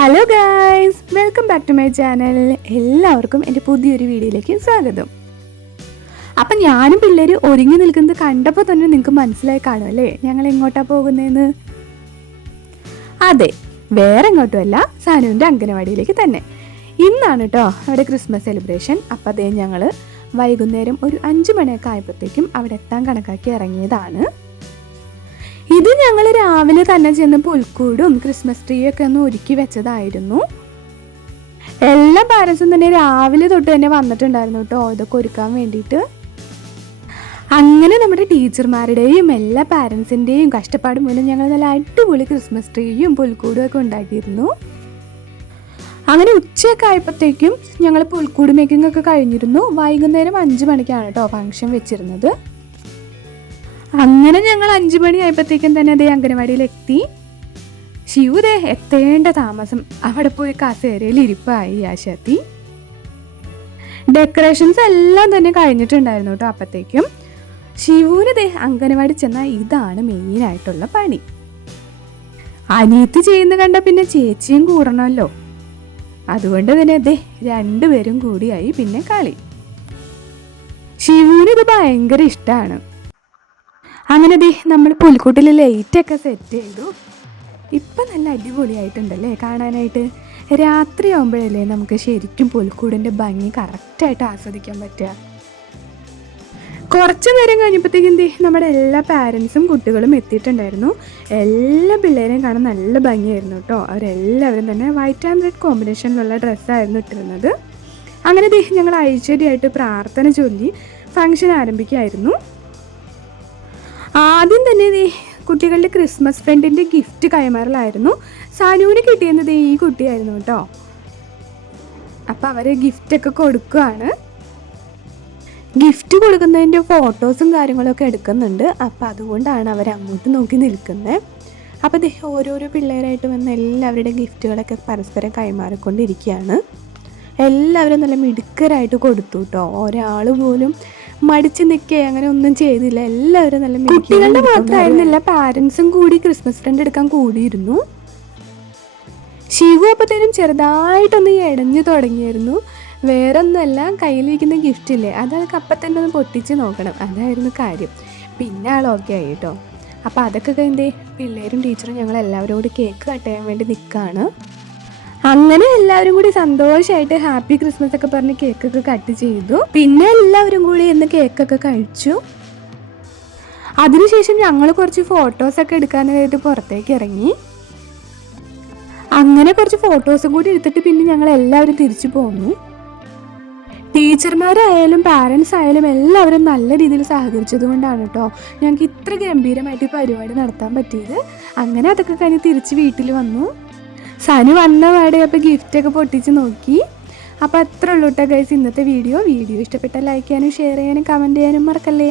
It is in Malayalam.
Hello guys, welcome back to my channel. എല്ലാവർക്കും എൻ്റെ പുതിയൊരു വീഡിയോയിലേക്ക് സ്വാഗതം. അപ്പം ഞാനും പിള്ളേർ ഒരുങ്ങി നിൽക്കുന്നത് കണ്ടപ്പോൾ തന്നെ നിങ്ങൾക്ക് മനസ്സിലായി കാണുമല്ലേ ഞങ്ങൾ എങ്ങോട്ടാണ് പോകുന്നതെന്ന്. അതെ, വേറെ എങ്ങോട്ടുമല്ല, സാനുവിൻ്റെ അംഗനവാടിയിലേക്ക് തന്നെ. ഇന്നാണ് കേട്ടോ അവിടെ ക്രിസ്മസ് സെലിബ്രേഷൻ. അപ്പം അതേ ഞങ്ങൾ വൈകുന്നേരം ഒരു 5 മണിയൊക്കെ ആയപ്പോഴത്തേക്കും അവിടെ എത്താൻ കണക്കാക്കി ഇറങ്ങിയതാണ്. ഇത് ഞങ്ങൾ രാവിലെ തന്നെ ചെന്ന് പുൽക്കൂടും ക്രിസ്മസ് ട്രീ ഒക്കെ ഒന്ന് ഒരുക്കി വെച്ചതായിരുന്നു. എല്ലാ പാരൻസും തന്നെ രാവിലെ തൊട്ട് തന്നെ വന്നിട്ടുണ്ടായിരുന്നു കേട്ടോ ഇതൊക്കെ ഒരുക്കാൻ വേണ്ടിയിട്ട്. അങ്ങനെ നമ്മുടെ ടീച്ചർമാരുടെയും എല്ലാ പാരൻസിൻ്റെയും കഷ്ടപ്പാട് മൂലം ഞങ്ങൾ നല്ല അടിപൊളി ക്രിസ്മസ് ട്രീയും പുൽക്കൂടും ഒക്കെ ഉണ്ടാക്കിയിരുന്നു. അങ്ങനെ ഉച്ചയൊക്കെ ആയപ്പോഴത്തേക്കും ഞങ്ങൾ പുൽക്കൂട് മേക്കിംഗ് ഒക്കെ കഴിഞ്ഞിരുന്നു. വൈകുന്നേരം 5 മണിക്കാണ് കേട്ടോ ഫംഗ്ഷൻ വെച്ചിരുന്നത്. അങ്ങനെ ഞങ്ങൾ 5 മണി ആയപ്പോഴത്തേക്കും തന്നെ അതേ അംഗനവാടിയിലെത്തി. ശിവുദേ എത്തേണ്ട താമസം അവിടെ പോയി കസേരയിൽ ഇരിപ്പായി ആശാത്തി. ഡെക്കറേഷൻസ് എല്ലാം തന്നെ കഴിഞ്ഞിട്ടുണ്ടായിരുന്നു കേട്ടോ. അപ്പോഴത്തേക്കും ശിവുവിന് ദേ അംഗനവാടി ചെന്നാൽ ഇതാണ് മെയിനായിട്ടുള്ള പണി. അനിയത്തി ചെയ്യുന്ന കണ്ട പിന്നെ ചേച്ചിയും കൂടണമല്ലോ. അതുകൊണ്ട് തന്നെ ദേ 2 പേരും കൂടിയായി പിന്നെ കളി. ശിവുവിന് ഇത് ഭയങ്കര ഇഷ്ടമാണ്. അങ്ങനെ ദേ നമ്മൾ പുൽക്കൂട്ടിൽ ലൈറ്റൊക്കെ സെറ്റ് ചെയ്തു. ഇപ്പം നല്ല അടിപൊളിയായിട്ടുണ്ടല്ലേ കാണാനായിട്ട്. രാത്രി ആകുമ്പോഴല്ലേ നമുക്ക് ശരിക്കും പുൽക്കൂടിൻ്റെ ഭംഗി കറക്റ്റായിട്ട് ആസ്വദിക്കാൻ പറ്റുക. കുറച്ച് നേരം കഴിഞ്ഞപ്പോഴത്തേക്കും ദേ നമ്മുടെ എല്ലാ പാരൻസും കുട്ടികളും എത്തിയിട്ടുണ്ടായിരുന്നു. എല്ലാ പിള്ളേരെയും കാണാൻ നല്ല ഭംഗിയായിരുന്നു കേട്ടോ. അവരെല്ലാവരും തന്നെ വൈറ്റ് ആൻഡ് റെഡ് കോമ്പിനേഷനിലുള്ള ഡ്രസ്സായിരുന്നു ഇട്ടിരുന്നത്. അങ്ങനെ ദേ ഞങ്ങൾ ഐശ്വര്യമായിട്ട് പ്രാർത്ഥന ചൊല്ലി ഫംഗ്ഷൻ ആരംഭിക്കുകയായിരുന്നു. ആദ്യം തന്നെ കുട്ടികളുടെ ക്രിസ്മസ് ഫ്രണ്ടിൻ്റെ ഗിഫ്റ്റ് കൈമാറലായിരുന്നു. സാനുവിന് കിട്ടിയത് ഈ കുട്ടിയായിരുന്നു കേട്ടോ. അപ്പം അവർ ഗിഫ്റ്റൊക്കെ കൊടുക്കുകയാണ്. ഗിഫ്റ്റ് കൊടുക്കുന്നതിൻ്റെ ഫോട്ടോസും കാര്യങ്ങളൊക്കെ എടുക്കുന്നുണ്ട്. അപ്പം അതുകൊണ്ടാണ് അവർ അങ്ങോട്ട് നോക്കി നിൽക്കുന്നത്. അപ്പോൾ ഓരോരോ പിള്ളേരായിട്ട് വന്ന് എല്ലാവരുടെ ഗിഫ്റ്റുകളൊക്കെ പരസ്പരം കൈമാറിക്കൊണ്ടിരിക്കുകയാണ്. എല്ലാവരും നല്ല മിടുക്കരായിട്ട് കൊടുത്തു കേട്ടോ. ഒരാൾ പോലും മടിച്ച് നിൽക്കുക അങ്ങനെ ഒന്നും ചെയ്തില്ല. എല്ലാവരും നല്ല കുട്ടികളുടെ മാത്രമായിരുന്നില്ല, പാരൻസും കൂടി ക്രിസ്മസ് ഫ്രണ്ട് എടുക്കാൻ കൂടിയിരുന്നു. ശിവു അപ്പത്തേനും ചെറുതായിട്ടൊന്ന് ഇടഞ്ഞു തുടങ്ങിയായിരുന്നു. വേറെ ഒന്നുമല്ല, കയ്യിലിരിക്കുന്ന ഗിഫ്റ്റ് ഇല്ലേ അതൊക്കെ അപ്പം തന്നെ ഒന്ന് പൊട്ടിച്ച് നോക്കണം, അതായിരുന്നു കാര്യം. പിന്നെ ആൾ ഓക്കെ ആയി കേട്ടോ. അപ്പോൾ അതൊക്കെ കഴിഞ്ഞ് പിള്ളേരും ടീച്ചറും ഞങ്ങൾ എല്ലാവരും കൂടി കേക്ക് കട്ട് ചെയ്യാൻ വേണ്ടി നിൽക്കുകയാണ്. അങ്ങനെ എല്ലാവരും കൂടി സന്തോഷമായിട്ട് ഹാപ്പി ക്രിസ്മസ് ഒക്കെ പറഞ്ഞ് കേക്കൊക്കെ കട്ട് ചെയ്തു. പിന്നെ എല്ലാവരും കൂടി ഇന്ന് കേക്കൊക്കെ കഴിച്ചു. അതിനുശേഷം ഞങ്ങൾ കുറച്ച് ഫോട്ടോസൊക്കെ എടുക്കാനായിട്ട് പുറത്തേക്ക് ഇറങ്ങി. അങ്ങനെ കുറച്ച് ഫോട്ടോസും കൂടി എടുത്തിട്ട് പിന്നെ ഞങ്ങൾ എല്ലാവരും തിരിച്ചു പോന്നു. ടീച്ചർമാരായാലും പാരൻസ് ആയാലും എല്ലാവരും നല്ല രീതിയിൽ സഹകരിച്ചത് കൊണ്ടാണ് കേട്ടോ ഞങ്ങൾക്ക് ഇത്ര ഗംഭീരമായിട്ട് ഈ പരിപാടി നടത്താൻ പറ്റിയത്. അങ്ങനെ അതൊക്കെ കഴിഞ്ഞ് തിരിച്ച് വീട്ടിൽ വന്നു. സനു വന്ന പാടെ അപ്പോൾ ഗിഫ്റ്റൊക്കെ പൊട്ടിച്ച് നോക്കി. അപ്പോൾ അത്ര ഉള്ളൂ കേട്ടോ ഗൈസ് ഇന്നത്തെ വീഡിയോ. ഇഷ്ടപ്പെട്ടാൽ ലൈക്ക് ചെയ്യാനും ഷെയർ ചെയ്യാനും കമൻറ്റ് ചെയ്യാനും മറക്കല്ലേ.